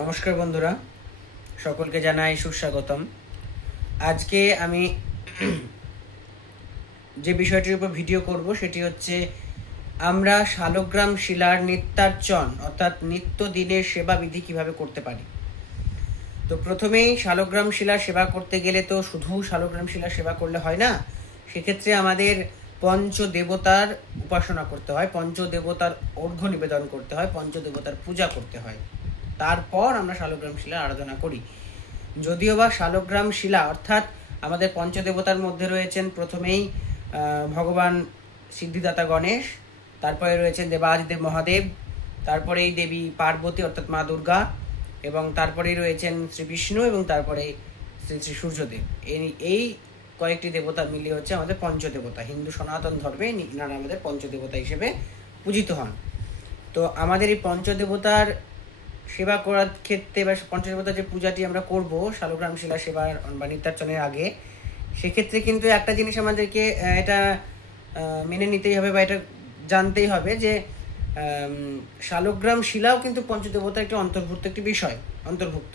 নমস্কার বন্ধুরা, সকলকে জানাই সুস্বাগতম। আজকে আমি যে বিষয়টির উপর ভিডিও করব সেটি হচ্ছে আমরা শালগ্রাম শিলার নিত্যার্চন অর্থাৎ নিত্যদিনের সেবা বিধি কিভাবে করতে পারি। তো প্রথমেই শালগ্রাম শিলার সেবা করতে গেলে তো শুধু শালগ্রাম শিলার সেবা করলে হয় না, সেক্ষেত্রে আমাদের পঞ্চদেবতার উপাসনা করতে হয়, পঞ্চদেবতার অর্ঘ্য নিবেদন করতে হয়, পঞ্চদেবতার পূজা করতে হয়। তারপর আমরা শালগ্রাম শিলার আরাধনা করি। যদিও বা শালগ্রাম শিলা অর্থাৎ আমাদের পঞ্চদেবতার মধ্যে রয়েছেন প্রথমেই ভগবান সিদ্ধিদাতা গণেশ, তারপরে রয়েছেন দেবাদিদেব মহাদেব, তারপরেই দেবী পার্বতী অর্থাৎ মা দুর্গা, এবং তারপরেই রয়েছেন শ্রী বিষ্ণু, এবং তারপরে শ্রী শ্রী সূর্যদেব। এই কয়েকটি দেবতা মিলিয়ে হচ্ছে আমাদের পঞ্চদেবতা। হিন্দু সনাতন ধর্মে ইনারা আমাদের পঞ্চদেবতা হিসেবে পূজিত হন। তো আমাদের এই পঞ্চদেবতার সেবা করার ক্ষেত্রে বা পঞ্চদেবতার যে পূজাটি আমরা করব শালগ্রাম শিলা সেবার বা নিত্যার্চনের আগে, সেক্ষেত্রে কিন্তু একটা জিনিস আমাদেরকে এটা মেনে নিতেই হবে বা এটা জানতেই হবে যে শালগ্রাম শিলাও কিন্তু পঞ্চদেবতার একটি একটি বিষয় অন্তর্ভুক্ত।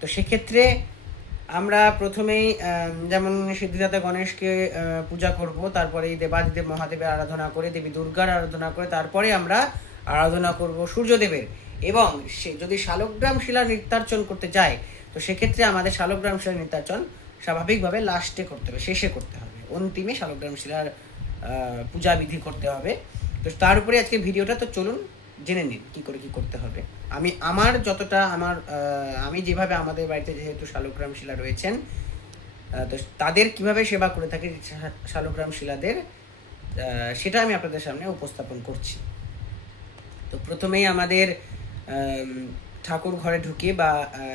তো সেক্ষেত্রে আমরা প্রথমেই যেমন সিদ্ধিদাতা গণেশকে পূজা করব, তারপরে দেবাদিদেব মহাদেবের আরাধনা করে, দেবী দুর্গার আরাধনা করে, তারপরে আমরা আরাধনা করব সূর্যদেবের। এবং সে যদি শালগ্রাম শিলা নিত্যার্চন করতে যায়, তো সেক্ষেত্রে আমাদের শালগ্রাম শিলা নিত্যার্চন স্বাভাবিকভাবে লাস্টে করতে হবে, শেষে করতে হবে, অন্তিমে শালগ্রাম শিলার পূজা বিধি করতে হবে। তো তার উপরে আজকে ভিডিওটা, তো চলুন জেনে নিন কি করে কি করতে হবে। আমি যেভাবে আমাদের বাড়িতে যেহেতু শালগ্রাম শিলা রয়েছেন, তো তাদের কিভাবে সেবা করে থাকি শালগ্রাম শিলাদের, সেটা আমি আপনাদের সামনে উপস্থাপন করছি। তো প্রথমেই আমাদের ঠাকুর ঘরে ঢুকে বা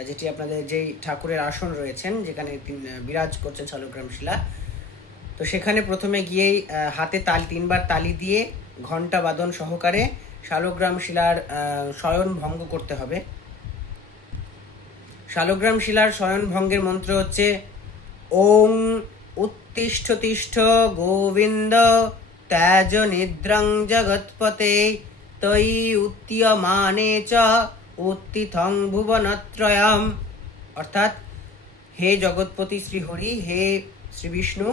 যেটি আপনাদের যেই ঠাকুরের আসন রয়েছেন যেখানে বিরাজ করছেন শালগ্রাম শিলা, তো সেখানে প্রথমে গিয়েই হাতে তিনবার তালি দিয়ে ঘণ্টা বাদন সহকারে শালগ্রাম শিলার শয়ন ভঙ্গ করতে হবে। শালগ্রাম শিলার শয়ন ভঙ্গের মন্ত্র হচ্ছে ওং উত্তিষ্ঠ তিষ্ঠ গোবিন্দ ত্যাজ নিদ্রং জগৎপতে তৈ উত্তীয়মানে চ উত্থিতং ভুবনত্রয়ম। অর্থাৎ, হে জগৎপতি শ্রীহরি, হে শ্রী বিষ্ণু,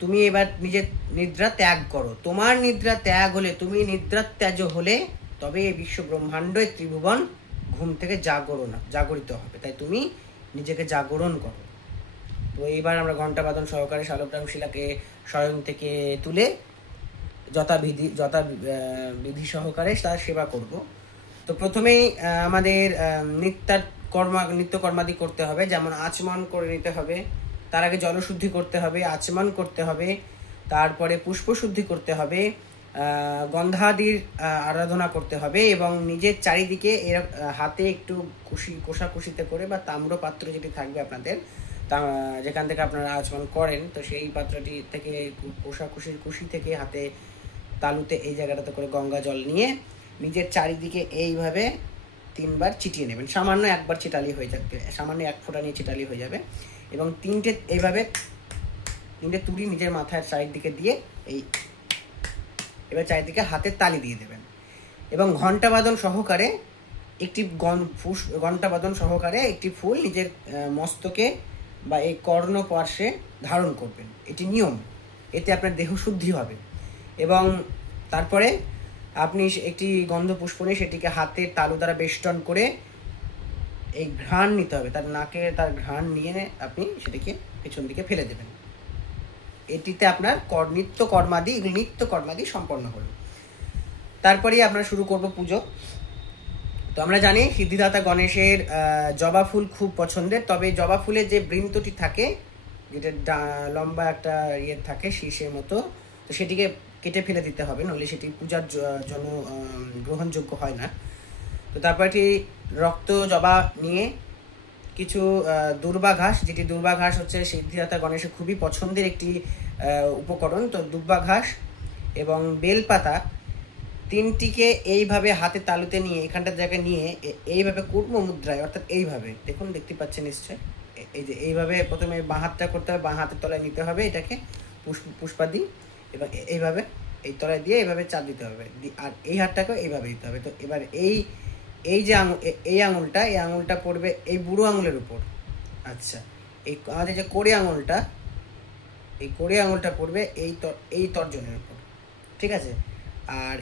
তুমি এবার নিজের নিদ্রা ত্যাগ করো। তোমার নিদ্রা ত্যাগ হলে, তুমি নিদ্রা ত্যাজ হলে তবে এই বিশ্ব ব্রহ্মাণ্ড ত্রিভুবন ঘুম থেকে জাগরিত হবে। তাই তুমি নিজেকে জাগরণ করো। তো এইবার আমরা ঘণ্টা বাদন সহকারে শালগ্রাম শিলাকে শয়ন থেকে তুলে বিধি সহকারে তার সেবা করব। তো প্রথমেই আমাদের নিত্য কর্মাদি করতে হবে, যেমন আচমন করে নিতে হবে, তার আগে জলশুদ্ধি করতে হবে, আচমন করতে হবে, তারপরে পুষ্পশুদ্ধি করতে হবে, গন্ধাদির আরাধনা করতে হবে, এবং নিজের চারিদিকে হাতে একটু কোষাকুষিতে করে বা তাম্র পাত্র যেটি থাকবে আপনাদের, যেখান থেকে আপনারা আচমন করেন, তো সেই পাত্রটি থেকে কুশি থেকে হাতে তালুতে এই জায়গাটাতে করে গঙ্গা জল নিয়ে নিজের চারিদিকে এইভাবে 3 বার ছিটিয়ে নেবেন। সামান্য একবার ছিটালি হয়ে যাবে, সামান্য 1 ফোঁটা নিয়ে ছিটালি হয়ে যাবে, এবং 3টে তুড়ি নিজের মাথার চারিদিকে দিয়ে এবার চারিদিকে হাতের তালি দিয়ে দেবেন। এবং ঘণ্টা বাদন সহকারে একটি ফুল নিজের মস্তকে বা এই কর্ণ পার্শ্বে ধারণ করবেন। এটি নিয়ম, এতে আপনার দেহ শুদ্ধি হবে। এবং তারপরে আপনি একটি গন্ধ পুষ্প নিয়ে সেটিকে হাতের তালু দ্বারা বেষ্টন করে এই ঘ্রাণ নিতে হবে, তার ঘ্রাণ নিয়ে আপনি সেটিকে পেছন দিকে ফেলে দেবেন। এটিতে আপনার নিত্য কর্মাদি সম্পন্ন হলো। তারপরেই আমরা শুরু করব পুজো। তো আমরা জানি সিদ্ধিদাতা গণেশের জবা ফুল খুব পছন্দের, তবে জবা ফুলের যে বৃন্তটি থাকে, যেটা লম্বা একটা থাকে শীর্ষের মতো, তো সেটিকে কেটে ফেলে দিতে হবে, নইলে সেটি পূজার জন্য গ্রহণযোগ্য হয় না। তো তারপর একটি রক্ত জবা নিয়ে কিছু দুর্বা ঘাস, যেটি দুর্বা ঘাস হচ্ছে সিদ্ধিদাতা গণেশের খুবই পছন্দের একটি উপকরণ, তো দুর্বা ঘাস এবং বেলপাতা 3টিকে এইভাবে হাতে তালুতে নিয়ে এখানটার জায়গায় নিয়ে এইভাবে কুর্ম মুদ্রায়, অর্থাৎ এইভাবে দেখতে পাচ্ছেন নিশ্চয়, এই যে এইভাবে প্রথমে বাঁ হাতটা করতে হবে, বাঁ হাতের তলায় নিতে হবে এটাকে পুষ্পাদি, এবং এইভাবে এই তলায় দিয়ে এইভাবে চাপ দিতে হবে, আর এই হাতটাকেও এইভাবে দিতে হবে। তো এবার এই এই যে এই আঙুলটা পড়বে এই বুড়ো আঙুলের উপর। আচ্ছা, এই আমাদের যে কোড়ে আঙুলটা, এই কোড়ে আঙুলটা পড়বে এই তর্জনের উপর, ঠিক আছে। আর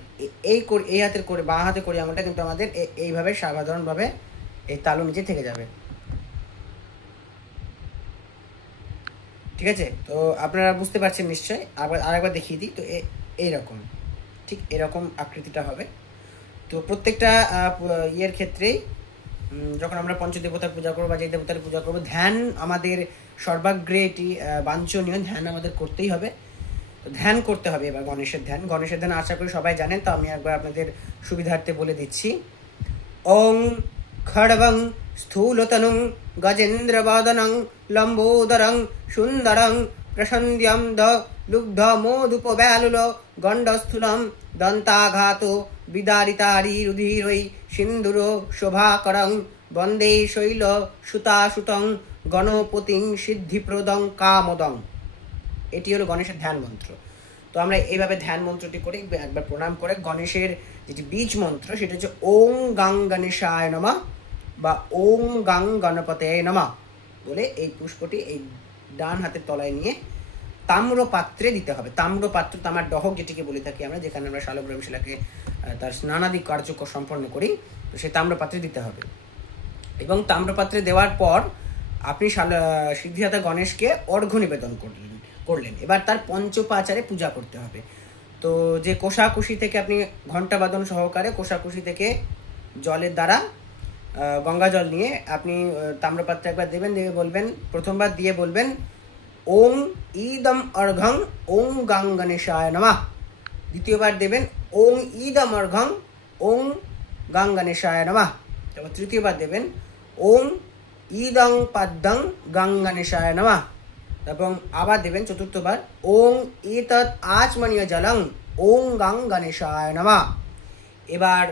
এই হাতের করে বাঁ হাতে কোড়ে আঙুলটা কিন্তু আমাদের এইভাবে সাধারণভাবে এই তালু নিচে থেকে যাবে, ঠিক আছে। তো আপনারা বুঝতে পারছেন নিশ্চয়ই। আরেকবার দেখিয়ে দিই। তো এইরকম, ঠিক এরকম আকৃতিটা হবে। তো প্রত্যেকটা ইয়ের ক্ষেত্রেই যখন আমরা পঞ্চদেবতার পূজা করবো বা যে দেবতার পূজা করবো, ধ্যান আমাদের সর্বাগ্রে এটি বাঞ্ছনীয়, ধ্যান আমাদের করতেই হবে। তো ধ্যান করতে হবে। এবার গণেশের ধ্যান আশা করি সবাই জানেন, তো আমি একবার আপনাদের সুবিধার্থে বলে দিচ্ছি। ওং খড়বং স্থূলতনুং গজেন্দ্রবদনং লম্বোদরং সুন্দরং প্রসন্দ্যম দ লুব্ধ মোদুপব্যালুল গণ্ডস্থূলম দন্তাঘাত বিদারিতারি রুধিরৈ সিন্ধুর শোভাকরং বন্দে শৈল সুতাসুতং গণপতিং সিদ্ধিপ্রদং কামদং। এটি হলো গণেশের ধ্যান মন্ত্র। তো আমরা এইভাবে ধ্যান মন্ত্রটি করে একবার প্রণাম করে গণেশের যেটি বীজ মন্ত্র সেটা হচ্ছে ওং গাং গণেশায় নমঃ বা ওং গাং গণপতে নমঃ বলে এই পুষ্পটি এই ডান হাতের তলায় নিয়ে তাম্র পাত্রে দিতে হবে। তাম্রপাত্র, তামার ডহক যেটিকে বলে থাকি আমরা, যেখানে আমরা শালগ্রাম শিলাকে তার স্নানাদি কার্য সম্পন্ন করি, তো সেই তাম্রপাত্রে দিতে হবে। এবং তাম্রপাত্রে দেওয়ার পর আপনি সিদ্ধিদাতা গণেশকে অর্ঘ্য নিবেদন করলেন। এবার তার পঞ্চোপাচারে পূজা করতে হবে। তো যে কোষাকুষি থেকে আপনি ঘণ্টাবাদন সহকারে কোষাকুষি থেকে জলের দ্বারা গঙ্গা জল নিয়ে আপনি তাম্রপাত্রে একবার দেবেন, দিয়ে বলবেন, প্রথমবার দিয়ে বলবেন ওং ইদম অর্ঘং ওং গাং গণেশায় নমঃ। দ্বিতীয়বার দেবেন ওং ইদম অর্ঘং ওং গাং গণেশায় নমঃ। তারপর তৃতীয়বার দেবেন ওং ইদং পাদ্যং গাং গণেশায় নমঃ। এবং আবার দেবেন চতুর্থবার ওং এতৎ আচমনীয় জলং ওং গাং গণেশায় নমঃ। এবার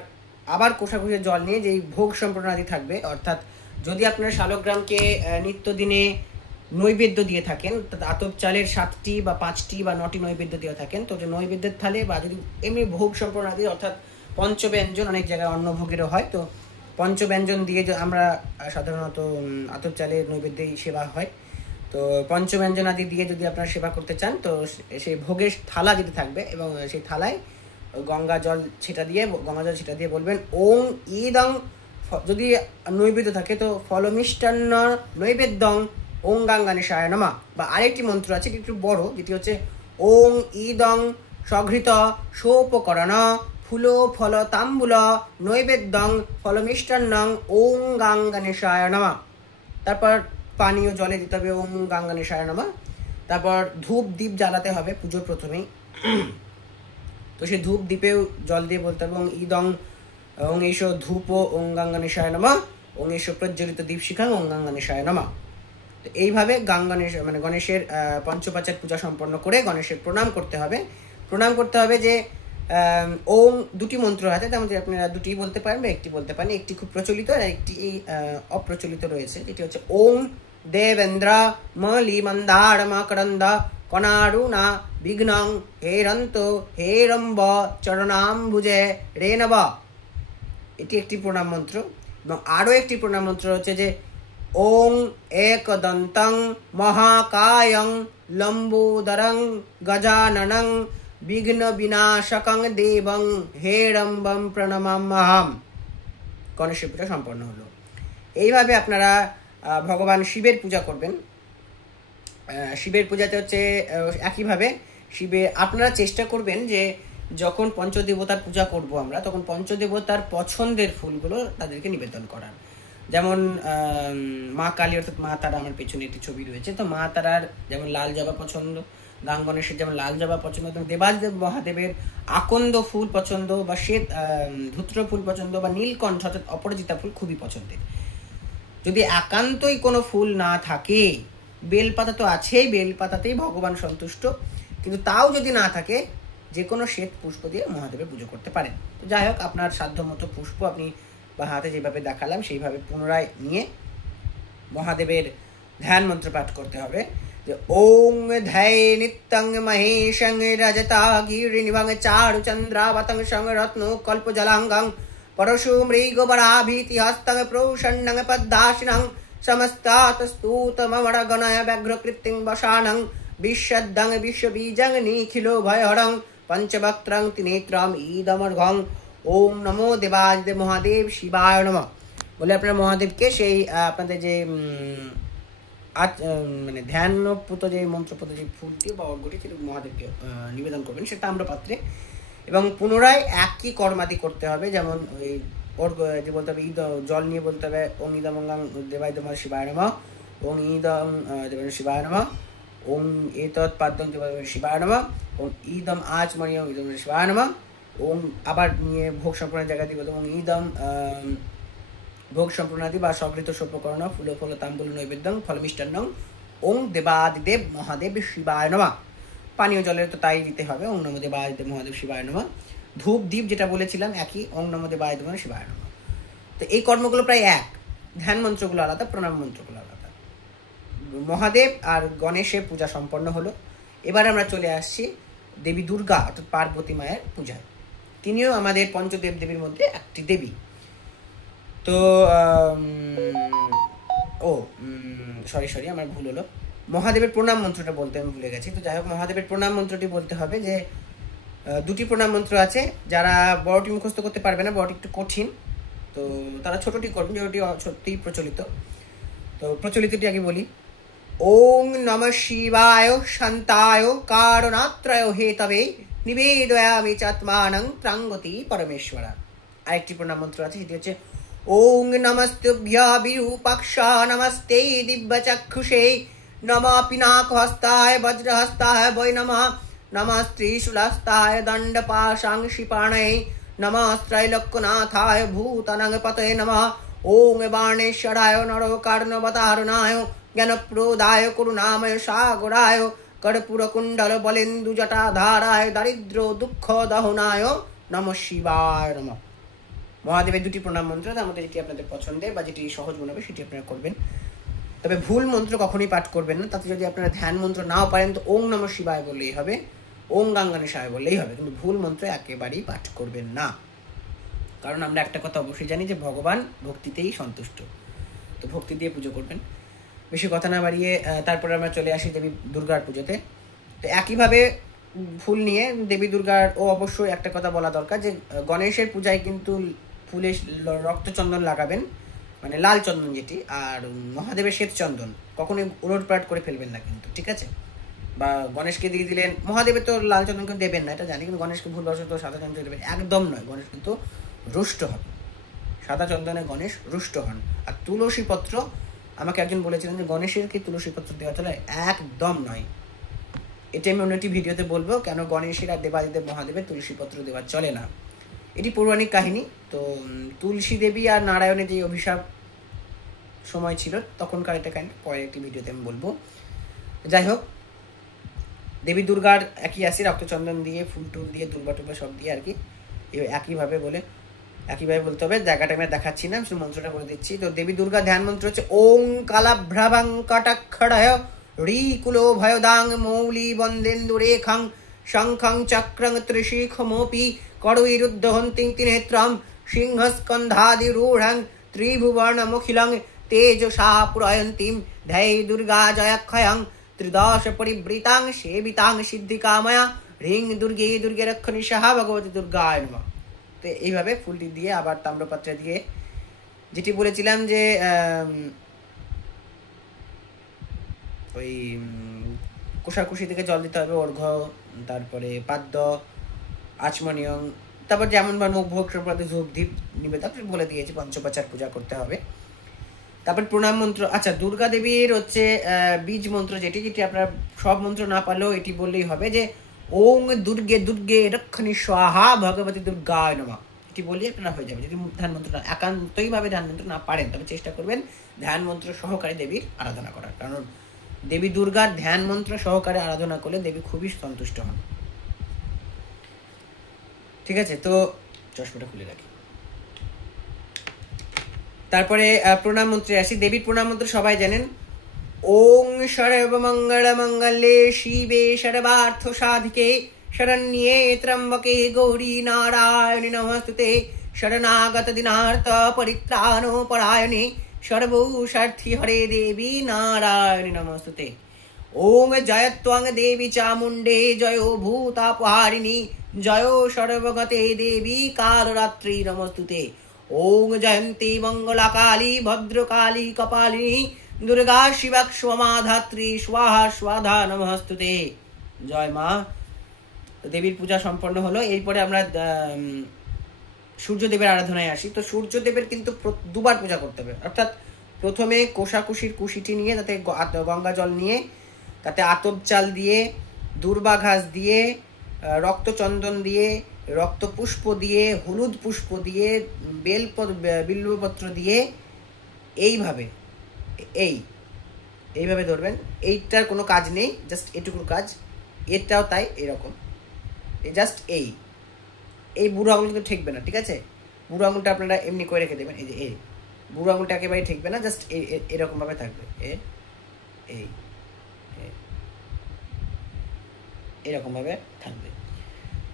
আবার কোষাকুষির জল নিয়ে যেই ভোগ সম্প্রদানাদি থাকবে, অর্থাৎ যদি আপনারা শালগ্রামকে নিত্যদিনে নৈবেদ্য দিয়ে থাকেন, আতপ চালের 7টি বা 5টি বা 9টি নৈবেদ্য দিয়ে থাকেন, তো যে নৈবেদ্যের থালে বা যদি এমনি ভোগ সম্প্রদানাদি অর্থাৎ পঞ্চব্যঞ্জন, অনেক জায়গায় অন্নভোগেরও হয়, তো পঞ্চব্যঞ্জন দিয়ে আমরা সাধারণত আতপ চালের নৈবেদ্যেই সেবা হয়। তো পঞ্চব্যঞ্জন আদি দিয়ে যদি আপনারা সেবা করতে চান, তো সেই ভোগের থালা যেটি থাকবে এবং সেই থালায় গঙ্গা জল ছেটা দিয়ে বলবেন ওং ইদং, যদি নৈবেদ্য থাকে তো ফলমিষ্টান্ন নৈবেদ্যং ওং গাং গণেশায় নমঃ। বা আরেকটি মন্ত্র আছে, একটু বড়, যেটি হচ্ছে ওং ইদং সঘৃত সোপকরণ ফুল ফল তাম্বুল নৈবেদ্যং ফলমিষ্টান্নং ওং গাং গণেশায় নমঃ। তারপর পানীয় জলে দিতে হবে ওং গাং গণেশায় নমঃ। তারপর ধূপ দ্বীপ জ্বালাতে হবে পুজোর প্রথমেই। তো সেই ধূপ দ্বীপেও জল দিয়ে বলতে হবে ওং ইদং ওং এষ ধূপ ওং গাং গণেশায় নমঃ ওং এষ প্রজ্বলিত দীপশিখাং ওং গাং গণেশায় নমঃ। তো এইভাবে গণেশের পঞ্চোপাচার পূজা সম্পন্ন করে গণেশের প্রণাম করতে হবে যে ওং দুটি মন্ত্র আছে, তার মধ্যে আপনারা দুটি বলতে পারেন বা একটি বলতে পারেন। একটি খুব প্রচলিত আর একটি অপ্রচলিত রয়েছে, যেটি হচ্ছে ওং দেবেন্দ্র মলি মন্দার মকরন্দ কনারুণা বিঘ্নং হেরন্ত হেরম্ব চরণাম্বুজে রেনব। এটি একটি প্রণাম মন্ত্র। এবং আরও একটি প্রণাম মন্ত্র হচ্ছে যে ওং একদন্তং মহাকায়ং লম্বোদরং গজাননং বিঘ্ন বিনাশকং দেবং হেরম্বম প্রণমাম্যহম। গণেশের পূজা সম্পন্ন হলো। এইভাবে আপনারা ভগবান শিবের পূজা করবেন। শিবের পূজাতে হচ্ছে একইভাবে আপনারা চেষ্টা করবেন যে যখন পঞ্চদেবতার পূজা করব আমরা, তখন পঞ্চদেবতার পছন্দের ফুলগুলো তাদেরকে নিবেদন করার। যেমন মা কালী অর্থাৎ মা তারা, আমার পেছনে একটি ছবি রয়েছে, তো মা তারার যেমন লাল জবা পছন্দ, গাং গণেশের যেমন লাল জবা পছন্দ, দেবাদেব মহাদেবের আকন্দ ফুল পছন্দ, বা শ্বেত ধূত্র ফুল পছন্দ, বা নীলকণ্ঠ অর্থাৎ অপরাজিতা ফুল খুবই পছন্দের। যদি একান্তই কোনো ফুল না থাকে, বেলপাতা তো আছেই, বেলপাতাতেই ভগবান সন্তুষ্ট, কিন্তু তাও যদি না থাকে যে কোনো শ্বেত পুষ্প দিয়ে মহাদেবের পুজো করতে পারেন। তো যাই হোক, আপনার সাধ্যমতো পুষ্প আপনি বা হাতে যেভাবে দেখালাম সেইভাবে পুনরায় নিয়ে মহাদেবের ধ্যান মন্ত্র পাঠ করতে হবে যে ওং ধ্যায় নিত্যং মহেশং রজতা গিরিনিভং চারু চন্দ্রাবতং সং রত্ন কল্প জলাঙ্গং परशु मृगवराभीति हस्तंग प्रोषण्णंग पद्दाशिनं समस्तातस्तूतममरगणय व्याघ्रकृतिं वशानं विश्वदंग विश्वबीजं निखिलो भयहरं पंचवक्त्रं त्रिनेत्रं ईदमर्घं ओम नमो देवादिदेव महादेव शिवाय नमः। বলে আপনারা মহাদেবকে সেই আপনাদের যে মানে ধ্যানপুত যে মন্ত্রপুত যে ফুলটি বা অর্ঘ্যটি সেটা মহাদেবকে নিবেদন করবেন সে তাম্রপাত্রে, এবং পুনরায় একই কর্মাদি করতে হবে। যেমন ওই অর্ঘ্য যে বলতে হবে জল নিয়ে বলতে হবে ওং ইদমঙ্গং দেবায় নমঃ শিবায় নমঃ, ওং ইদম দেবায় শিবায় নমঃ, ওং এতৎ পাদ্যং দেবায় শিবায় নমঃ, ওং ইদম আচমনিয়ং ইদম শিবায় নমঃ, ওং আবার নিয়ে ভোগ সম্পূর্ণের জায়গা দিয়ে বলতে ওং ইদম ভোগ সম্পূর্ণাদি বা সকৃত সর্পকর্ণ ফুল ফল তাম্বুল নৈবেদ্যং ফলমিষ্টান্নং ওং দেবাদিদেব মহাদেব শিবায় নমঃ। পানীয় জলের তো তাই দিতে হবে ওং নমো দেবাদিদেব মহাদেব শিবায় নমঃ। ধূপ দ্বীপ যেটা বলেছিলাম একই ওং নমো দেবাদিদেব শিবায় নমঃ। তো এই কর্মগুলো প্রায় এক, ধ্যান মন্ত্রগুলো আলাদা, প্রণাম মন্ত্রগুলো আলাদা। মহাদেব আর গণেশের পূজা সম্পন্ন হলো। এবার আমরা চলে আসছি দেবী দুর্গা অর্থাৎ পার্বতী মায়ের পূজায়। তিনিও আমাদের পঞ্চদেব দেবীর মধ্যে একটি দেবী। তো সরি আমার ভুল হলো, মহাদেবের প্রণাম মন্ত্রটা বলতে আমি ভুলে গেছি। তো যাই হোক, মহাদেবের প্রণাম মন্ত্রটি বলতে হবে যে দুটি প্রণাম মন্ত্র আছে। যারা বড়টি মুখস্থ করতে পারবে না, বড়টি একটু কঠিন, তো তারা ছোটটি করবেন, যেটি সত্যিই প্রচলিত। তো প্রচলিতটি আগে বলি। ওং নমঃ শিবায় শান্তায় কারণাত্রয় হেতবে নিবেদয়ামি চাত্মানং ত্রাঙ্গতি পরমেশ্বরা। আরেকটি প্রণাম মন্ত্র আছে, সেটি হচ্ছে ওং নমস্তুভ্য বিরূপাক্ষা নমস্তে দিব্যচক্ষুষে নমঃ পিনাকহস্তায় বজ্রহস্তায় বৈ নমঃ নমঃ ত্রিশূলহস্তায় দণ্ডপাশাংশিপাণয়ে নমঃ ত্রৈলোক্যনাথায় ভূতানাং পতয়ে নমঃ ওং বাণেশ্বরায় নরকার্ণবতারণায় জ্ঞানপ্রদায় করুণাময় সাগরায় কর্পূরকুণ্ডল বলেন্দু জটাধারায় দারিদ্র দুঃখ দহনায় নমঃ শিবায় নমঃ। মহাদেবের দুটি প্রণাম মন্ত্র, তার মধ্যে যেটি আপনাদের পছন্দের বা যেটি সহজ মনে হবে সেটি আপনারা করবেন। তবে ভুল মন্ত্র কখনোই পাঠ করবেন না। তাতে যদি আপনারা ধ্যান মন্ত্র নাও পারেন তো ওং নমঃ শিবায় বললেই হবে, ওং গঙ্গানেশায় বললেই হবে, কিন্তু ভুল মন্ত্র একেবারেই পাঠ করবেন না। কারণ আমরা একটা কথা অবশ্যই জানি যে ভগবান ভক্তিতেই সন্তুষ্ট, তো ভক্তি দিয়ে পুজো করবেন। বেশি কথা না বাড়িয়ে তারপরে আমরা চলে আসি দেবী দুর্গার পুজোতে। তো একইভাবে ফুল নিয়ে দেবী দুর্গার অবশ্যই একটা কথা বলা দরকার যে গণেশের পূজায় কিন্তু ফুলে রক্তচন্দন লাগাবেন, মানে লাল চন্দন যেটি, আর মহাদেবের শ্বেত চন্দন কখনোই উলটপালট করে ফেলবেন না কিন্তু, ঠিক আছে? বা গণেশকে দিয়ে দিলেন, মহাদেবের তো লাল চন্দন কিন্তু দেবেন না এটা জানি, কিন্তু গণেশকে ভুলবশত সাদা চন্দন দেবেন একদম নয়। গণেশ কিন্তু রুষ্ট হবে, সাদা চন্দনে গণেশ রুষ্ট হন। আর তুলসী পত্র, আমাকে একজন বলেছিলেন যে গণেশের কি তুলসী পত্র দেওয়া চলে, একদম নয়। এটা আমি অন্য একটি ভিডিওতে বলবো কেন গণেশের আর দেবাদিদেব মহাদেবের তুলসী পত্র দেওয়া চলে না। এটি পৌরাণিক কাহিনী। তো তুলসী দেবী আর নারায়ণের যে অভিশাপ সময় ছিল তখনকার এটা কাহিনী, পরের একটি ভিডিওতে আমি বলবো। যাই হোক, দেবী দুর্গার একই আসি, রক্তচন্দন দিয়ে ফুল টুল দিয়ে দুর্বা টুবা সব দিয়ে আর কি একইভাবে বলতে হবে। জায়গাটা আমি দেখাচ্ছি না, শুধু মন্ত্রটা করে দিচ্ছি। তো দেবী দুর্গা ধ্যান মন্ত্র হচ্ছে ওং কালাভ্রাভাং কটাক্ষড়য় রিকুলো ভয়দাং মৌলি বন্দেন্দু রেখাং শঙ্খং চক্রং ত্রিশিখমোপি করুইরুদ্ধহন্তিং ত্রিনেত্রম সিংহস্কন্ধাদিরূঢ়ং ত্রিভুবনমুখিলং তেজসা পুরয়ন্তিম ধ্যায় দুর্গা জয়ক্ষয়ং ত্রিদশ পরিবৃতাং সেবিতাং সিদ্ধিকাময়া হ্রিং দুর্গে দুর্গে রক্ষণী সাহা ভগবতী দুর্গায় নমঃ। তো এইভাবে ফুলটি দিয়ে আবার তাম্রপাত্রে দিয়ে, যেটি বলেছিলাম যে ওই কোষাকুষি থেকে জল দিতে হবে, অর্ঘ্য, তারপরে পাদ্য, আচমনিয়ং, তারপর যেমন ভোগ সম্প্রদায় ধূপ দ্বীপ নিবেদন বলে দিয়েছি, পঞ্চোপচার পূজা করতে হবে। তারপর প্রণাম মন্ত্র, আচ্ছা দুর্গা দেবীর হচ্ছে বীজ মন্ত্র যেটি আপনারা সব মন্ত্র না পারলেও এটি বললেই হবে যে ওং দুর্গে দুর্গে রক্ষণী স্বাহা ভগবতী দুর্গায় নমঃ। এটি বললেই আপনারা হয়ে যাবে। যদি ধ্যান মন্ত্র একান্তইভাবে ধ্যান মন্ত্র না পারেন তবে চেষ্টা করবেন ধ্যান মন্ত্র সহকারে দেবীর আরাধনা করার, কারণ দেবী দুর্গার ধ্যান মন্ত্র সহকারে আরাধনা করলে দেবী খুবই সন্তুষ্ট হন। ঠিক আছে, তো চশমাটা খুলে রাখি। তারপরে প্রণাম মন্ত্রে আসি। দেবীর প্রণাম মন্ত্র সবাই জানেন, ওং সর্বমঙ্গল মঙ্গলে শিবে সর্বার্থ সাধিকে শরণ্যে ত্র্যম্বকে গৌরী নারায়ণী নমস্তুতে শরণাগত দিনার্থ পরিত্রাণ পরায়ণে সর্বস্বার্থী হরে দেবী নারায়ণী নমস্তুতে। ওং জয়ত্বং দেবী চামুণ্ডে জয় ভূতাপহারিণী জয় সর্বগতে দেবী কালরাত্রি নমস্তুতে। ওং জয়ন্তী মঙ্গলাকালী ভদ্রকালী কপালিনী দুর্গা শিবা ক্ষমা ধাত্রী স্বাহা স্বাধা নমস্তুতে। জয় মা। দেবীর পূজা সম্পন্ন হলো। এরপরে আমরা সূর্যদেবের আরাধনায় আসি। তো সূর্যদেবের কিন্তু দুবার পূজা করতে হবে, অর্থাৎ প্রথমে কোষাকুষির কুশিটি নিয়ে তাতে গঙ্গা জল নিয়ে তাতে আতপ চাল দিয়ে দুর্বা ঘাস দিয়ে রক্তচন্দন দিয়ে রক্তপুষ্প দিয়ে হলুদ পুষ্প দিয়ে বিল্বপত্র দিয়ে এইভাবে ধরবেন। এইটার কোনো কাজ নেই, জাস্ট এটুকুর কাজ। এটাও তাই, এরকম জাস্ট এই বুড়ো আঙুল কিন্তু ঠেকবে না, ঠিক আছে? বুড়ো আঙুলটা আপনারা এমনি করে রেখে দেবেন। এই যে বুড়ো আঙুলটা একেবারে ঠেকবে না, জাস্ট এরকম ভাবে থাকবে, এরকম ভাবে থাকবে।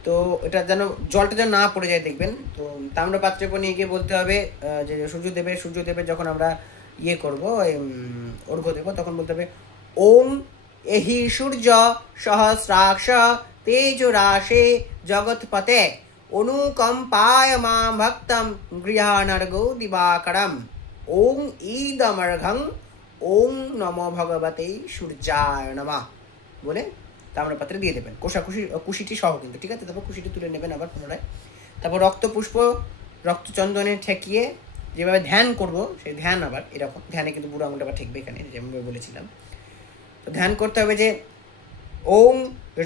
তো এটা যেন জলটা যেন না পড়ে যায় দেখবেন। তো তাম্রপাত্রের উপর নিয়ে গিয়ে বলতে হবে যে সূর্যদেবের যখন আমরা করবো অর্ঘ্য দেবো, তখন বলতে হবে ওম এহি সূর্য সহস্রাক্ষ তেজ রাশে জগৎপতে অনুকম্পায় মাম ভক্তম গৃহানর্গো দিবাকরম ওং ঈদমর্ঘং ওং নমো ভগবতে সূর্যায় নমঃ বলে তাম্রপাত্রে দিয়ে দেবেন, কুশিটি সহ কিন্তু, ঠিক আছে? তারপর কুশিটি তুলে নেবেন আবার পুনরায়। তারপর রক্তপুষ্প রক্তচন্দনে ঠেকিয়ে যেভাবে ধ্যান করব সেই ধ্যান আবার এরকম, ধ্যানে কিন্তু বুড়ো আঙুলটা আবার ঠেকবে এখানে, যেমনভাবে বলেছিলাম। তো ধ্যান করতে হবে যে ওং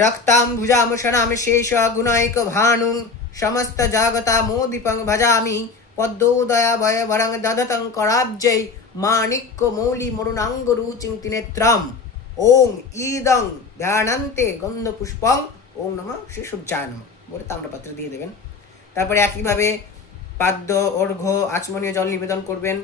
রক্তাম্বুজাম শনাম শেষ গুণাইক ভানু সমস্ত জগতা মোদীপং ভজামি পদ্মোদয়া ভয় বরং দধতং করাব্জৈ মাণিক্য মৌলি মরুণাঙ্গ রুচিং ত্রিনেত্রম ওং ঈদং ধ্যানান্তে গন্ধ পুষ্পং ওং নমঃ শ্রী সূর্যায় নমঃ বলে তাম্রপাত্রে দিয়ে দেবেন। তারপরে একইভাবে পাদ্য অর্ঘ্য আচমনীয় জল নিবেদন করবেন,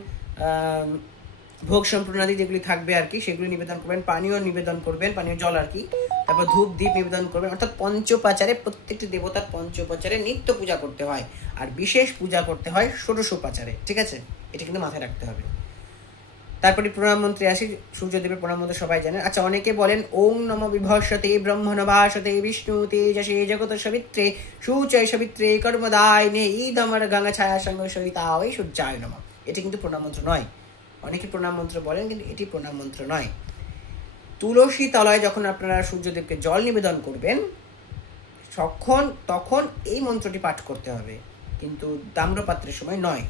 ভোগ সম্প্রণাদি যেগুলি থাকবে আর কি সেগুলি নিবেদন করবেন, পানীয় নিবেদন করবেন, পানীয় জল আর কি। তারপর ধূপ দ্বীপ নিবেদন করবেন, অর্থাৎ পঞ্চোপাচারে প্রত্যেকটি দেবতার পঞ্চোপাচারে নিত্য পূজা করতে হয়, আর বিশেষ পূজা করতে হয় ষোড়শোপাচারে, ঠিক আছে? এটা কিন্তু মাথায় রাখতে হবে। তারপরে প্রণাম মন্ত্রে আসি। সূর্যদেবের প্রণাম মন্ত্র সবাই জানেন। আচ্ছা, অনেকে বলেন ওং নমো বিভস্যতে ব্রহ্মণবাসতে বিষ্ণু তেজসে জগত সবিত্রে সুচয় সবিত্রে কর্মদায়নে ঈদমর গঙ্গা ছায়া সঙ্গ সহিতা ওই সূর্যায় নমঃ। এটি কিন্তু প্রণাম মন্ত্র নয়। অনেকে প্রণাম মন্ত্র বলেন, কিন্তু এটি প্রণাম মন্ত্র নয়। তুলসী তলায় যখন আপনারা সূর্যদেবকে জল নিবেদন করবেন তখন এই মন্ত্রটি পাঠ করতে হবে, কিন্তু তাম্রপাত্রের সময় নয়।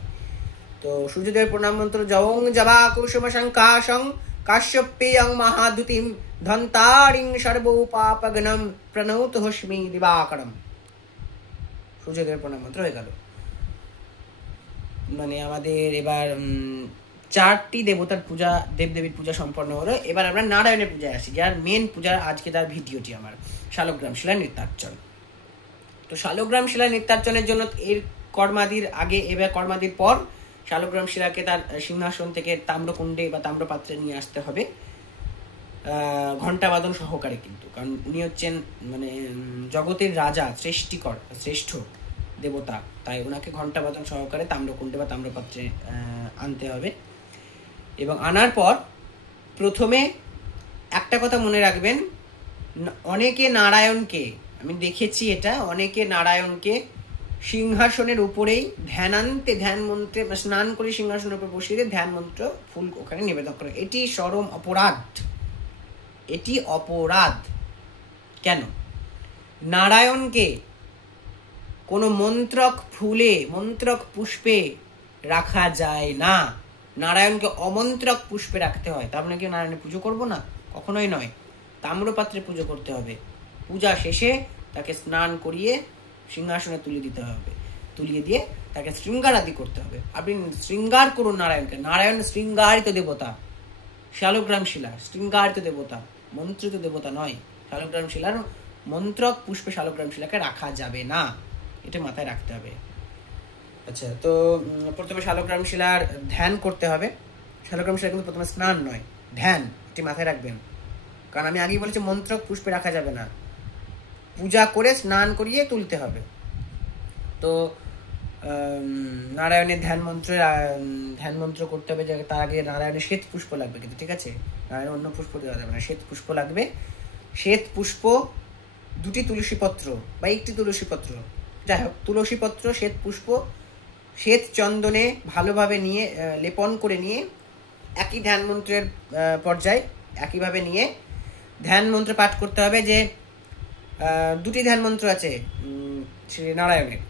তো সূর্যদেবের প্রণাম মন্ত্র জং জবা কুসুম শঙ্কাশং কাশ্যপেয়ং মহাদুতিম ধন্তারিং সর্বোপাপগণম প্রণৌত হস্মি দিবাকরম। সূর্যদেবের প্রণাম মন্ত্র হয়ে গেল। মানে আমাদের এবার 4টি দেবতার পূজা, দেবদেবীর পূজা সম্পন্ন হলো। এবার আমরা নারায়ণের পূজায় আসি, যার মেন পূজার আজকে তার ভিডিওটি আমার শালগ্রাম শিলা নৃত্যার্চন। তো শালগ্রাম শিলা নৃত্যার্চনের জন্য এর কর্মাদির আগে এবার কর্মাদির পর শালগ্রাম শিলাকে তার সিংহাসন থেকে তাম্রকুণ্ডে বা তাম্রপাত্রে নিয়ে আসতে হবে ঘণ্টাবাদন সহকারে, কিন্তু কারণ উনি হচ্ছেন মানে জগতের রাজা, শ্রেষ্ঠ দেবতা, তাই ওনাকে ঘণ্টাবাদন সহকারে তাম্রকুণ্ডে বা তাম্রপাত্রে আনতে হবে। এবং আনার পর প্রথমে একটা কথা মনে রাখবেন, অনেকে নারায়ণকে, আমি দেখেছি এটা, অনেকে নারায়ণকে সিংহাসনের উপরেই ধ্যান মন্ত্রে স্নান করে সিংহাসনের উপর বসিয়ে দিয়ে ধ্যান মন্ত্র ফুল ওখানে নিবেদন করে। এটি চরম অপরাধ, এটি অপরাধ। কেন? নারায়ণকে কোনো মন্ত্রক ফুলে মন্ত্রক পুষ্পে রাখা যায় না, নারায়ণকে অমন্ত্রক পুষ্পে রাখতে হয়। তার মানে কি নারায়ণের পুজো করবো না? কখনোই নয়। তাম্রপাত্রে পুজো করতে হবে। পূজা শেষে তাকে স্নান করিয়ে সিংহাসনে তুলিয়ে দিয়ে তাকে শৃঙ্গার আদি করতে হবে। আপনি শৃঙ্গার করুন নারায়ণকে। নারায়ণ শৃঙ্গারিত দেবতা, শালগ্রাম শিলা শৃঙ্গারিত দেবতা, মন্ত্রিত দেবতা নয়। শালগ্রাম শিলার মন্ত্রক পুষ্পে শালগ্রাম শিলাকে রাখা যাবে না, এটা মাথায় রাখতে হবে। আচ্ছা, তো প্রথমে শালগ্রাম শিলার ধ্যান করতে হবে। শালগ্রাম শিলা কিন্তু প্রথমে স্নান নয়, ধ্যান, এটি মাথায় রাখবেন। কারণ আমি আগেই বলেছি মন্ত্রক পুষ্পে রাখা যাবে না, পূজা করে স্নান করিয়ে তুলতে হবে। তো নারায়ণের ধ্যান মন্ত্র করতে হবে, তার আগে নারায়ণের শ্বেত পুষ্প লাগবে কিন্তু, ঠিক আছে? নারায়ণ অন্য পুষ্প দেওয়া যাবে না, শ্বেত পুষ্প লাগবে। শ্বেত পুষ্প, 2টি তুলসী পত্র বা 1টি তুলসী পত্র, যাই হোক, তুলসী পত্র, শ্বেত পুষ্প, শ্বেত চন্দনে ভালোভাবে নিয়ে লেপন করে নিয়ে একই ধ্যান মন্ত্রের পর্যায় একইভাবে নিয়ে ধ্যান মন্ত্র পাঠ করতে হবে। যে 2টি ধ্যান মন্ত্র আছে শ্রী নারায়ণের,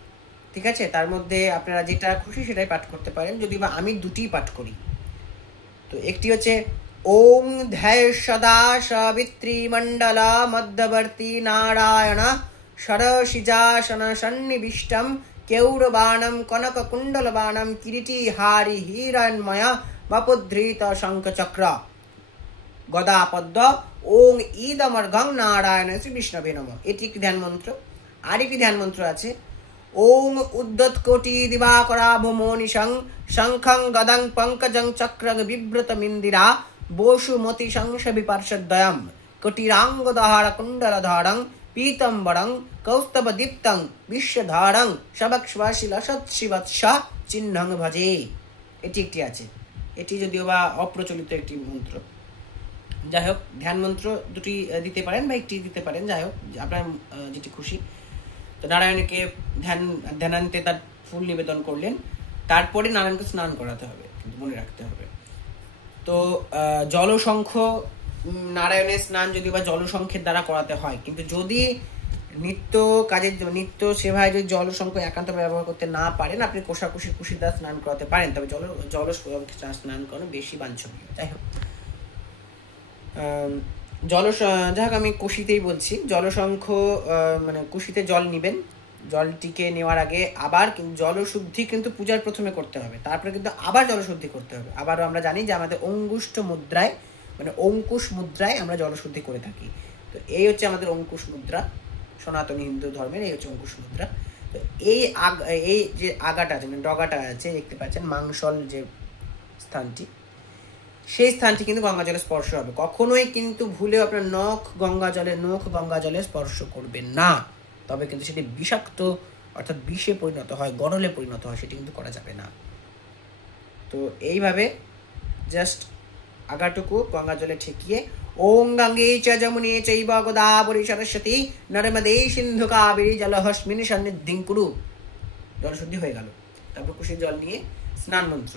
ঠিক আছে? তার মধ্যে আপনারা যেটা খুশি সেটাই পাঠ করতে পারেন, যদি বা আমি 2টি পাঠ করি। তো একটি হচ্ছে ওং ধ্যায় সদা সাবিত্রী মণ্ডল মধ্যবর্তী নারায়ণ ষড়শিজাসন সন্নিবিষ্টম কেৌরবাণম কনক কুণ্ডল বাণম কিরীটি হারি হিরণ্ময় বপুধৃত শঙ্খচক্র গদা পদ্ম ওং ঈদমর্ঘং নারায়ণ শ্রী বিষ্ণবে নমঃ। এটি একটি ধ্যান মন্ত্র। আরেকটি ধ্যান মন্ত্র আছে ওং উদ্ধতকোটি দিবাকরাভমোনিশং শঙ্খং গদং পঙ্কজং চক্রং বিব্রতমিন্দিরা বসুমতি সংসবিপার্শ্বদ্বয়ম কোটিরাঙ্গদহার কুণ্ডলধারং পীতম্বরং কৌস্তবদীপ্তং বিশ্বধারং সবক্ষ্মশিলসৎশিবৎস চিহ্নং ভজে। এটি একটি আছে, এটি যদিও বা অপ্রচলিত একটি মন্ত্র। যাই হোক, ধ্যান মন্ত্র 2টি দিতে পারেন বা 1টি দিতে পারেন, যাই হোক আপনার যেটি খুশি। তো নারায়ণকে ধ্যানান্তে তার ফুল নিবেদন করলেন, তারপরে নারায়ণকে স্নান করাতে হবে, কিন্তু মনে রাখতে হবে। তো জলশঙ্খ, নারায়ণের স্নান যদি বা জলশঙ্খের দ্বারা করাতে হয়, কিন্তু যদি নিত্য সেবায় যদি জলশঙ্খ একান্ত ব্যবহার করতে না পারেন, আপনি কোষাকুষির কুশি দ্বারা স্নান করাতে পারেন, তবে জলশঙ্খে স্নান করানো বেশি বাঞ্ছনীয়। যাই হোক, যাই হোক, আমি কুশিতেই বলছি। জলশঙ্খ মানে কুশিতে জল নিবেন, জলটিকে নেওয়ার আগে আবার জলশুদ্ধি কিন্তু পূজার প্রথমে করতে হবে, তারপরে কিন্তু আবার জলশুদ্ধি করতে হবে। আবারও আমরা জানি যে আমাদের অঙ্গুষ্ঠ মুদ্রায় মানে অঙ্কুশ মুদ্রায় আমরা জলশুদ্ধি করে থাকি। তো এই হচ্ছে আমাদের অঙ্কুশ মুদ্রা, সনাতনী হিন্দু ধর্মের এই হচ্ছে অঙ্কুশ মুদ্রা। তো এই যে আগাটা আছে, মানে ডগাটা আছে, দেখতে পাচ্ছেন মাংসল যে স্থানটি, সেই স্থানটি কিন্তু গঙ্গা জলে স্পর্শ হবে। কখনোই কিন্তু ভুলেও আপনার নখ গঙ্গা জলে স্পর্শ করবেন না, তবে কিন্তু সেটি বিষাক্ত অর্থাৎ বিষে পরিণত হয়, গরলে পরিণত হয়, সেটি কিন্তু করা যাবে না। তো এইভাবে জাস্ট আগাটুকু গঙ্গা জলে ঠেকিয়ে ওং গঙ্গে চ যমুনে চৈব গোদাবরী সরস্বতী নর্মদে সিন্ধু কাবেরী জলহস্মিন সন্নিধিং কুরু, জলশুদ্ধি হয়ে গেল। তারপর কুশির জল নিয়ে স্নান মন্ত্র।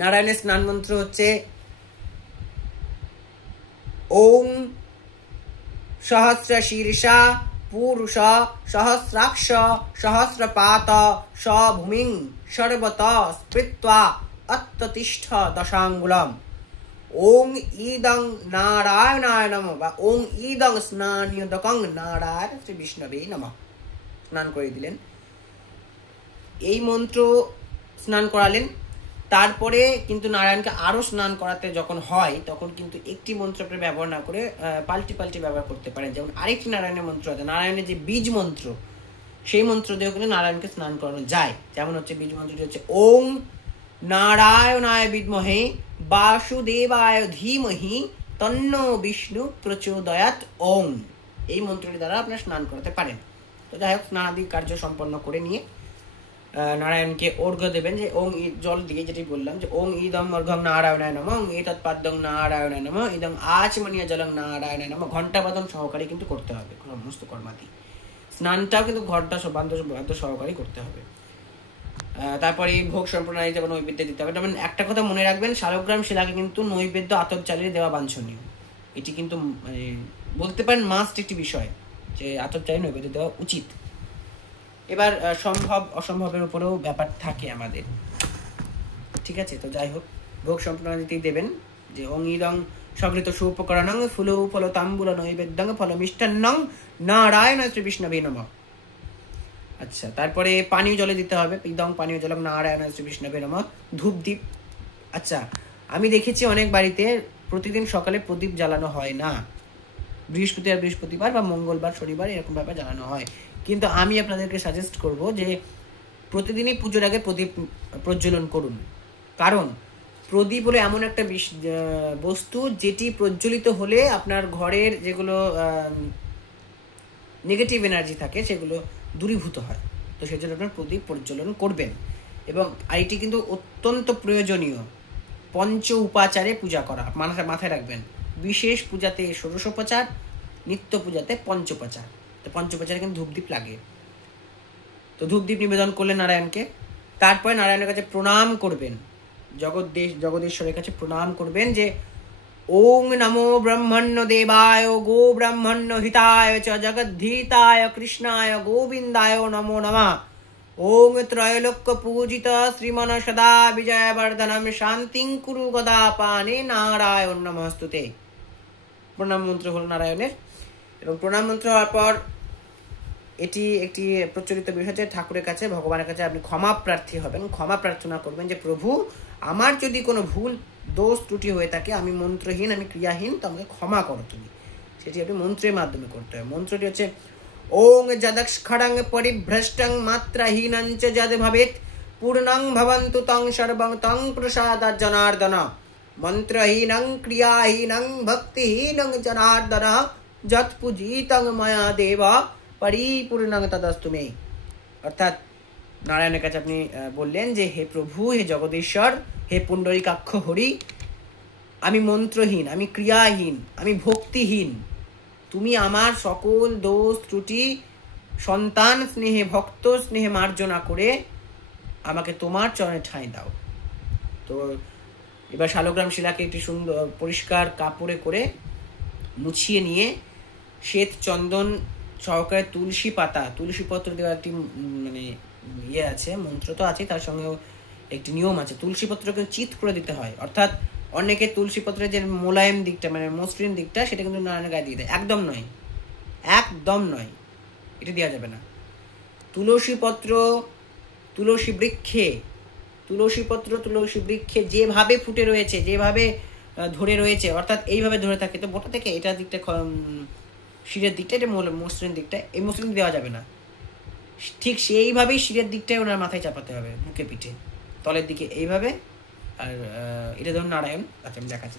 নারায়ণের স্নান মন্ত্র হচ্ছে ওং সহস্র শীর্ষা পুরুষ সহস্রাক্ষ সহস্রপাত সভূমিং সর্বত স্পৃত্বা অত্যতিষ্ঠ দশাঙ্গুলম ওং ঈদং নারায়ণায় নমঃ বা ওং ঈদং স্নানিয়োদকং নারায়ণ শ্রী বিষ্ণবে নমঃ। স্নান করে দিলেন, এই মন্ত্র স্নান করালেন। তারপরে কিন্তু নারায়ণকে আরো স্নান করাতে যখন হয়, তখন কিন্তু একটি মন্ত্র আপনি ব্যবহার না করে পাল্টি ব্যবহার করতে পারেন। যেমন আরেকটি নারায়ণের মন্ত্র আছে, নারায়ণের যে বীজ মন্ত্র, সেই মন্ত্র দিয়েও কিন্তু নারায়ণকে স্নান করানো যায়। যেমন হচ্ছে বীজ মন্ত্রটি হচ্ছে ওং নারায়ণায় বিদ্মহে বাসুদেবায় ধীমহি তন্নো বিষ্ণু প্রচোদয়াৎ ওং। এই মন্ত্রটি দ্বারা আপনার স্নান করাতে পারেন। তো যাই হোক, স্নানাদি কার্য সম্পন্ন করে নিয়ে নারায়ণকে অর্ঘ্য দেবেন, যে ওং জল দিয়ে, যেটি বললাম যে ওং ইদং অর্ঘ্যং নারায়ণায় নমঃ, ওং এতৎপাদ্যং নারায়ণায় নমঃ, ইদং আচমনীয় জলং নারায়ণায় নমঃ। ঘণ্টাবাদন সহকারে কিন্তু করতে হবে সমস্ত কর্মাদি। স্নানটাও কিন্তু ঘণ্টা বাদ্য সহকারে করতে হবে। তারপরে ভোগ সম্প্রদায় যেমন নৈবেদ্য দিতে হবে। যেমন একটা কথা মনে রাখবেন, শালগ্রাম শিলাকে কিন্তু নৈবেদ্য আতপ চালিয়ে দেওয়া বাঞ্ছনীয়। এটি কিন্তু মানে বলতে পারেন মাস্ট একটি বিষয়, যে আতপ চালিয়ে নৈবেদ্য দেওয়া উচিত। এবার সম্ভব অসম্ভবের উপরেও ব্যাপার থাকে আমাদের, ঠিক আছে? তো যাই হোক, ভোগ সম্প্রদায়তেই দেবেন যে ওং ইদং সগৃত সুপকরণং ফুল ফল তাম্বুল নৈবেদ্যং ফল মিষ্টান্নং নারায়ণ শ্রী বিষ্ণবে নমঃ। আচ্ছা, তারপরে পানীয় জলে দিতে হবে, ইদং পানীয় জলং নারায়ণ শ্রী বিষ্ণবে নমঃ। ধূপদীপ, আচ্ছা আমি দেখেছি অনেক বাড়িতে প্রতিদিন সকালে প্রদীপ জ্বালানো হয় না, বৃহস্পতিবার বা মঙ্গলবার শনিবার এরকম ব্যাপার জ্বালানো হয়। কিন্তু আমি আপনাদেরকে সাজেস্ট করব যে প্রতিদিনই পুজোর আগে প্রদীপ প্রজ্বলন করুন। কারণ প্রদীপ হলো এমন একটা বস্তু যেটি প্রজ্বলিত হলে আপনার ঘরের যেগুলো নেগেটিভ এনার্জি থাকে সেগুলো দূরীভূত হয়। তো সেই জন্য আপনার প্রদীপ প্রজ্বলন করবেন। এবং এটি কিন্তু অত্যন্ত প্রয়োজনীয়, পঞ্চ উপাচারে পূজা করা মাথায় রাখবেন। বিশেষ পূজাতে ষোড়শোপচার, নিত্য পূজাতে পঞ্চোপচার। তো পঞ্চোপচারে কিন্তু ধূপদীপ লাগে। তো ধূপদীপ নিবেদন করলেন নারায়ণকে, তারপরে নারায়ণের কাছে প্রণাম করবেন, জগদীশ্বরের কাছে প্রণাম করবেন যে ওং নমো ব্রহ্মণ্য দেবায় গো ব্রহ্মণ্য হিতায় চ জগদ্ধিতায় কৃষ্ণায় গোবিন্দায় নমো নমঃ। ওং ত্রৈলোক্য পূজিত শ্রীমন সদা বিজয়বর্ধনম শান্তিং কুরু গদাপানে নারায়ণ নমস্তুতে। প্রণাম মন্ত্র হল নারায়ণের। এবং প্রণাম মন্ত্র হওয়ার পর এটি একটি প্রচলিত বিষয় যে ঠাকুরের কাছে, ভগবানের কাছে আপনি ক্ষমা প্রার্থী হবেন, ক্ষমা প্রার্থনা করবেন যে প্রভু আমার যদি কোনো ভুল দোষ ত্রুটি হয়ে থাকে, আমি মন্ত্রহীন, আমি ক্রিয়াহীন, তো আমাকে ক্ষমা করো তুমি। সেটি আপনি মন্ত্রের মাধ্যমে করতে হবে। মন্ত্রটি হচ্ছে ওং যদক্ষরং পরিভ্রষ্টং মাত্রাহীনং চ যদ ভবেৎ পূর্ণং ভবন্তু তং সর্বং তং প্রসাদাৎ জনার্দন। মন্ত্রহীনং ক্রিয়াহীনং ভক্তিহীনং জনার্দন যৎ পূজিতং ময়া দেব পরিপূর্ণং তদস্তু মে। অর্থাৎ নারায়ণের কাছে আপনি বললেন যে হে প্রভু, হে জগদীশ্বর, হে পুণ্ডরীকাক্ষ হরি, আমি মন্ত্রহীন, আমি ক্রিয়াহীন, আমি ভক্তিহীন। তুমি আমার সকল দোষ ত্রুটি সন্তান স্নেহে, ভক্ত স্নেহে মার্জনা করে আমাকে তোমার চরণে ঠাঁই দাও। তো এবার শালগ্রাম শিলাকে একটি সুন্দর পরিষ্কার কাপড়ে করে মুছিয়ে নিয়ে শ্বেত চন্দন সহকারে তুলসী পাতা, তুলসী পত্র দেওয়া একটি মানে ইয়ে আছে, মন্ত্র তো আছে, তার সঙ্গেও একটি নিয়ম আছে। তুলসী পত্রকে চিৎ করে দিতে হয়। অর্থাৎ অনেকে তুলসী পত্রের যে মোলায়েম দিকটা, মানে মসৃণ দিকটা, সেটা কিন্তু নারায়ণের গায়ে দিয়ে দেয়। একদম নয়, একদম নয়, এটা দেওয়া যাবে না। তুলসী পত্র তুলসী বৃক্ষে যেভাবে ফুটে রয়েছে, যেভাবে ধরে রয়েছে, অর্থাৎ এইভাবে ধরে থাকে, তো বোটা থেকে এটা দিকটা, শিরের দিকটা, এটা মসৃণ দিকটা, এই মসৃণ দেওয়া যাবে না। ঠিক সেইভাবেই শিরের দিকটাই ওনার মাথায় চাপাতে হবে, বুকে পিঠে, তলের দিকে এইভাবে। আর এটা ধরুন নারায়ণ। আচ্ছা আমি দেখাচ্ছি।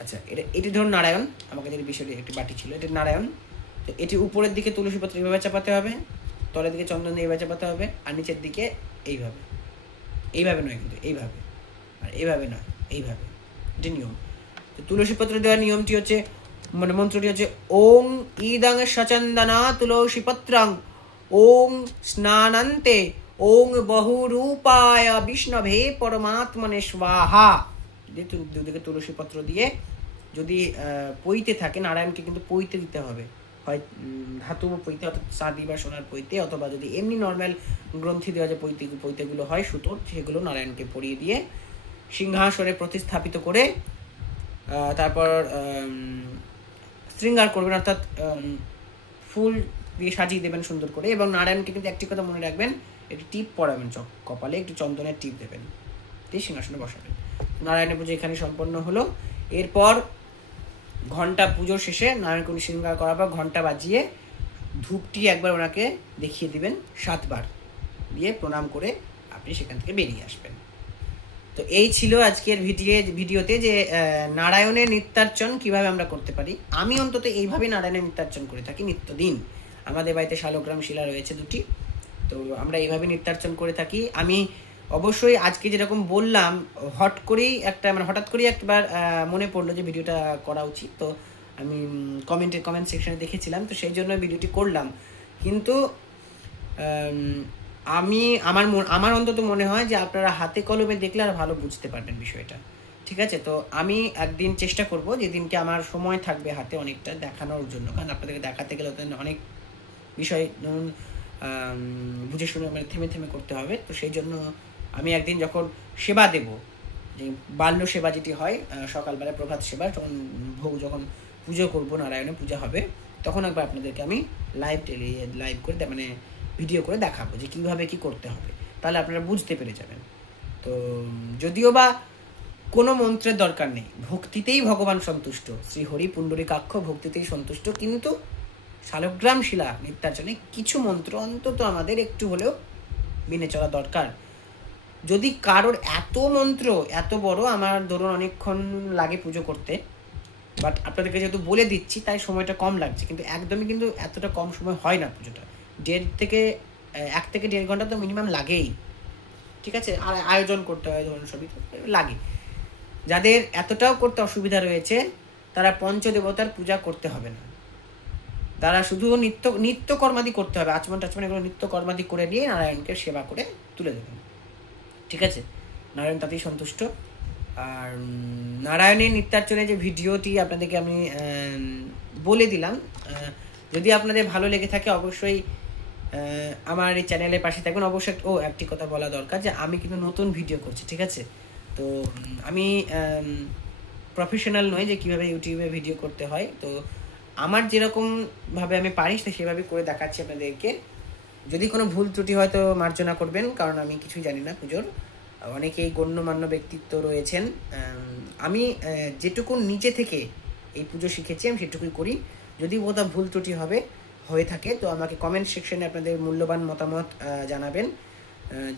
আচ্ছা এটি ধরুন নারায়ণ, আমাকে যে বিষয়টি একটি বাটি ছিল, এটা নারায়ণ। তো এটি উপরের দিকে তুলসী পত্র এইভাবে চাপাতে হবে, তলের দিকে চন্দন দিয়ে এইভাবে চাপাতে হবে, আর নিচের দিকে এইভাবে, এইভাবে নয় কিন্তু এইভাবে, আর এইভাবে নয়, এইভাবে, এটি নিয়ম। তো তুলসী পত্র দেওয়ার নিয়মটি হচ্ছে, মানে মন্ত্রটি হচ্ছে ওং ইদং সচন্দনা তুলসী পত্রং ওং স্নানান্তে ওং বহুরূপায় বিষ্ণবে পরমাত্মনে স্বাহা। দুদিকে তুলসী পত্র দিয়ে যদি পইতে থাকে, নারায়ণকে কিন্তু পইতে দিতে হবে, হয় ধাতু পইতে, অর্থাৎ চাঁদি বা সোনার পইতে, অথবা যদি এমনি নর্মাল গ্রন্থি দেওয়া যে পইতেগুলো হয় সুতোর, সেগুলো নারায়ণকে পরিয়ে দিয়ে সিংহাসনে প্রতিস্থাপিত করে তারপর শৃঙ্গার করবেন, অর্থাৎ ফুল দিয়ে সাজিয়ে দেবেন সুন্দর করে। এবং নারায়ণকে কিন্তু একটি কথা মনে রাখবেন, একটি টিপ পরাবেন, কপালে একটি চন্দনের টিপ দেবেন, দিয়ে সিংহাসনে বসাবেন। নারায়ণের পুজো এখানে সম্পন্ন হলো। এরপর ঘন্টা পুজো শেষে নারায়ণকে শৃঙ্গার করার পর ঘন্টা বাজিয়ে ধূপটি একবার ওনাকে দেখিয়ে দিবেন 7 বার, দিয়ে প্রণাম করে আপনি সেখান থেকে বেরিয়ে আসবেন। তো এই ছিল আজকের ভিডিওতে যে নারায়ণের নিত্যার্চন কিভাবে আমরা করতে পারি। আমি অন্তত এইভাবে নারায়ণের নিত্যার্চন করে থাকি নিত্যদিন। আমাদের বাড়িতে শালগ্রাম শিলা রয়েছে 2টি, তো আমরা এইভাবে নিত্যার্চন করে থাকি। আমি অবশ্যই আজকে যেরকম বললাম, হঠাৎ করেই একবার মনে পড়লো যে ভিডিওটা করা উচিত, তো আমি কমেন্ট সেকশনে দেখেছিলাম, তো সেই জন্য ভিডিওটি করলাম। কিন্তু আমার অন্তত মনে হয় যে আপনারা হাতে কলমে দেখলে আর ভালো বুঝতে পারবেন বিষয়টা, ঠিক আছে? তো আমি একদিন চেষ্টা করব, যেদিনকে আমার সময় থাকবে হাতে অনেকটা দেখানোর জন্য, কারণ আপনাদেরকে দেখাতে গেলে অনেক বিষয় ধরুন বুঝে শুনে মানে থেমে থেমে করতে হবে। তো সেই জন্য আমি একদিন যখন সেবা দেব, যে বাল্য সেবা যেটি হয় সকালবেলা প্রভাত সেবা, যখন পুজো করব, নারায়ণের পূজা হবে, তখন একবার আপনাদেরকে আমি লাইভ করে মানে ভিডিও করে দেখাবো যে কীভাবে কি করতে হবে, তাহলে আপনারা বুঝতে পেরে যাবেন। তো যদিও বা কোনো মন্ত্রের দরকার নেই, ভক্তিতেই ভগবান সন্তুষ্ট, শ্রীহরি পুণ্ডরীকাক্ষ ভক্তিতেই সন্তুষ্ট, কিন্তু শালগ্রাম শিলা নিত্যার্চনে কিছু মন্ত্র অন্তত আমাদের একটু হলেও মেনে চলা দরকার। যদি কারোর এত মন্ত্র এত বড়, আমার ধরুন অনেকক্ষণ লাগে পুজো করতে, বাট আপনাদেরকে যেহেতু বলে দিচ্ছি তাই সময়টা কম লাগছে, কিন্তু একদমই কিন্তু এতটা কম সময় হয় না পুজোটা। 1 থেকে 1.5 ঘন্টা তো মিনিমাম লাগেই, ঠিক আছে। আর আয়োজন করতে হয় ধরুন, সবই লাগে। যাদের এতটাও করতে অসুবিধা রয়েছে তারা পঞ্চদেবতার পূজা করতে হবে না, তারা শুধু নিত্য কর্মাদি করতে হবে, আচমন টাচমন এগুলো নিত্য কর্মাদি করে নিয়ে নারায়ণকে সেবা করে তুলে দেবেন, ঠিক আছে। নারায়ণ তাতেই সন্তুষ্ট। আর নারায়ণের নিত্যার্চনের যে ভিডিওটি আপনাদেরকে আমি বলে দিলাম, যদি আপনাদের ভালো লেগে থাকে অবশ্যই আমার এই চ্যানেলের পাশে থাকবেন। অবশ্যই একটি কথা বলা দরকার যে আমি কিন্তু নতুন ভিডিও করছি, ঠিক আছে। তো আমি প্রফেশনাল নই যে কীভাবে ইউটিউবে ভিডিও করতে হয়, তো আমার যেরকমভাবে আমি পারি সেভাবে করে দেখাচ্ছি আপনাদেরকে। যদি কোনো ভুল ত্রুটি হয় তো মার্জনা করবেন, কারণ আমি কিছুই জানি না পুজোর। অনেকেই গণ্যমান্য ব্যক্তিত্ব রয়েছেন, আমি যেটুকু নিজে থেকে এই পুজো শিখেছি আমি সেটুকুই করি। যদি বোধহয় ভুল ত্রুটি হয়ে থাকে তো আমাকে কমেন্ট সেকশনে আপনাদের মূল্যবান মতামত জানাবেন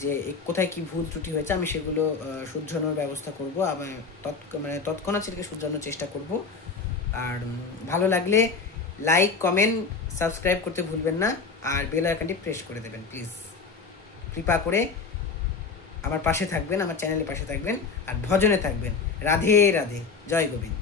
যে কোথায় কি ভুল ত্রুটি হয়েছে, আমি সেগুলো শুধরানোর ব্যবস্থা করবো, আমি তৎক্ষণাৎ সেটাকে শুধরানোর চেষ্টা করব। আর ভালো লাগলে লাইক, কমেন্ট, সাবস্ক্রাইব করতে ভুলবেন না, আর বেল আইকনটি প্রেস করে দেবেন প্লিজ। কৃপা করে আমার পাশে থাকবেন, আমার চ্যানেলের পাশে থাকবেন, আর ভজনে থাকবেন। রাধে রাধে, জয় গোবিন্দ।